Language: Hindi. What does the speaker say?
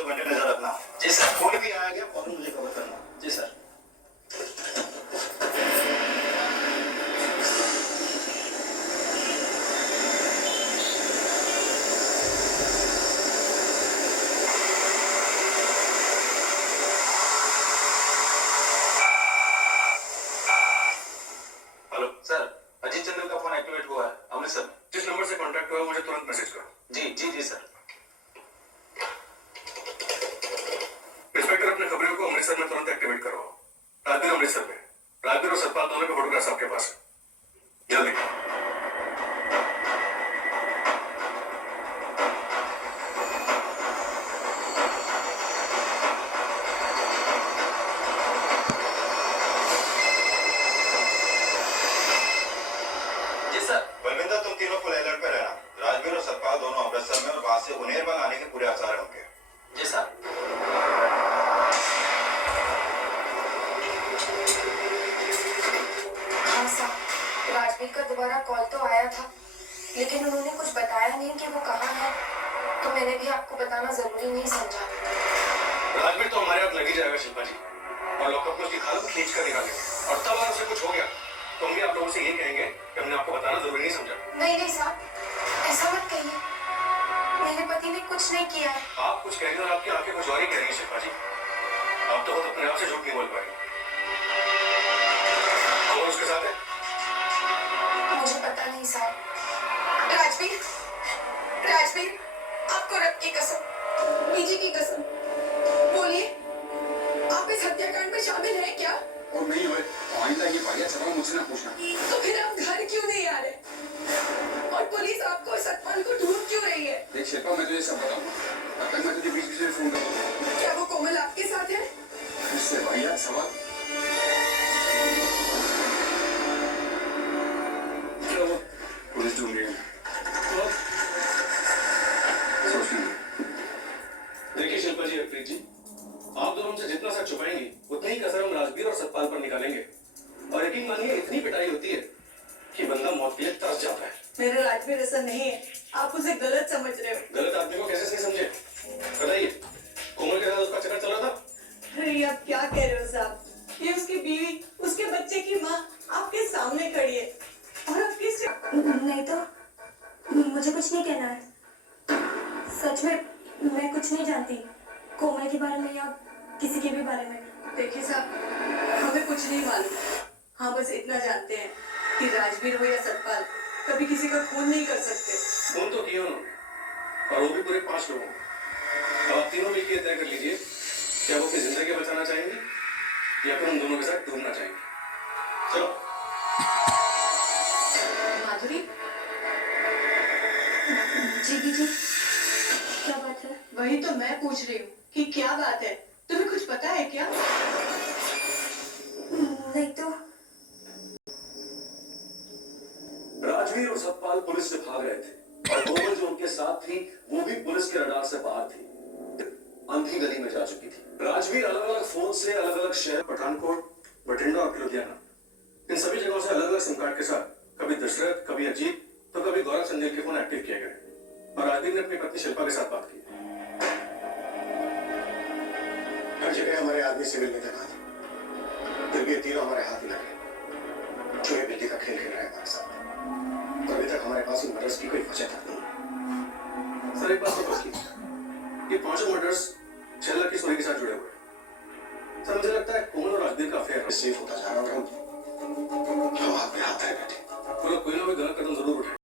24 घंटे नजर रखना। जी सर। कोई भी आया गया फौरन मुझे खबर करना। जी सर। हेलो सर, अजीत चंद्र का फोन एक्टिवेट हुआ है अमृतसर में। जिस नंबर से कांटेक्ट हुआ मुझे तुरंत मैसेज करो। जी जी जी सर। इंस्पेक्टर अपने खबरों को अमृतसर में तुरंत एक्टिवेट करो। राजवीर अमृतसर में, राजवीर और सतपाल दोनों के फोटोग्राफ्स आपके पास है, जल्दी। जी सर। बलविंदर, तुम तीनों फुल अलर्ट पे रहना। राजवीर और सतपाल दोनों अमृतसर में और वहां से उनेरबंग आने के पूरे आसार होंगे। जी सर। हाँ साहब, राजवीर का दोबारा कॉल तो आया था, लेकिन उन्होंने कुछ बताया नहीं कि वो कहाँ है, तो मैंने भी आपको बताना जरूरी नहीं समझा। राजवीर तो हमारे हाथ लगी जाएगा शिल्पा जी, और लॉकअप में उसकी खाल खींच कर निकालेंगे, और तब अगर उसे कुछ हो गया तो हम भी आप लोगों से ये कहेंगे कि हमने आपको बताना जरूरी नहीं समझा। नहीं नहीं साहब, ऐसा मत कहिए, मेरे पति ने कुछ नहीं किया है। आप कुछ कह रही हैं और आपकी आंखें कुछ और ही कह रही हैं शिल्पा जी। आप तो खुद अपने आप से झूठ नहीं बोल पा रही। कौन उसके साथ है? मुझे पता नहीं साहब। राजवीर, राजवीर, आपको रब की कसम, पीजी की कसम, बोलिए, आप इस हत्याकांड में शामिल हैं क्या? और नहीं हुए, आइंदा ये बढ़िया सवाल मुझसे ना पूछना। तो फिर आप घर क्यों नहीं आ रहे? और पुलिस आपको सतपाल को ढूंढ क्यों रही है? देख शिल्पा, मैं तुझे सब बताऊंगा, तब तक मैं तुझे बीच बीच में फोन करूंगा। क्या वो कोमल आपके साथ है? इससे बढ़िया सवाल। चलो, पुलिस ढूंढ रही है। सोच लीजिए। देखिए शिल्पा जी, हरप्रीत जी, आप दोनों हमसे जितना सच छुपाएंगे उतनी ही कसर हम राजवीर और सतपाल पर निकालेंगे, और यकीन मानिए इतनी पिटाई होती है कि बंदा मौत के लिए तरस जाता है। मेरा राजवीर ऐसा नहीं है, आप उसे गलत समझ रहे हो। गलत आदमी को कैसे सही समझे? बताइए, कोमल के साथ उसका चक्कर चल रहा था? अरे आप क्या कह रहे हो साहब? ये उसकी बीवी, उसके बच्चे की माँ आपके सामने खड़ी है, और आप किस? नहीं तो मुझे कुछ नहीं कहना है। सच में मैं कुछ नहीं जानती, कोमल के बारे में या किसी के भी बारे में। देखिए साहब, हमें कुछ नहीं मालूम, हाँ बस इतना जानते हैं कि राजवीर हो या सतपाल कभी किसी का खून नहीं कर सकते। फोन तो किया उन्होंने, और वो भी पूरे 5 लोगों को। अब आप तीनों मिलकर तय कर लीजिए कि आप अपनी जिंदगी बचाना चाहेंगे या फिर उन दोनों के साथ डूबना चाहेंगे। चलो। माधुरी, जी जी, क्या बात है? वही तो मैं पूछ रही हूँ कि क्या बात है, तुम्हें कुछ पता है क्या? नहीं तो। राजवीर और सतपाल पुलिस से भाग रहे थे, और कोमल जो उनके साथ थी वो भी पुलिस के रडार से बाहर थी, अंधी गली में जा चुकी थी। राजवीर अलग अलग फोन से अलग अलग शहर, पठानकोट, बठिंडा और लुधियाना, इन सभी जगहों से अलग अलग सिम कार्ड के साथ कभी दशरथ, कभी अजीत, तो कभी गौरव संदेल के फोन एक्टिव किए गए, और राजवीर ने अपनी पत्नी शिल्पा के साथ बात की। हर जगह हमारे आदमी सिविल में तैनात है, फिर भी ये तीनों हमारे हाथ में लगे। चोरी बेटी का खेल खेल रहे हैं हमारे साथ, और अभी तक हमारे पास उन मर्डर्स की कोई वजह तक नहीं। सर एक बात तो पक्की, ये 5 मर्डर्स 6 लाख की चोरी के साथ जुड़े हुए हैं। सर मुझे लगता है कोमल और राजवीर का अफेयर सेफ होता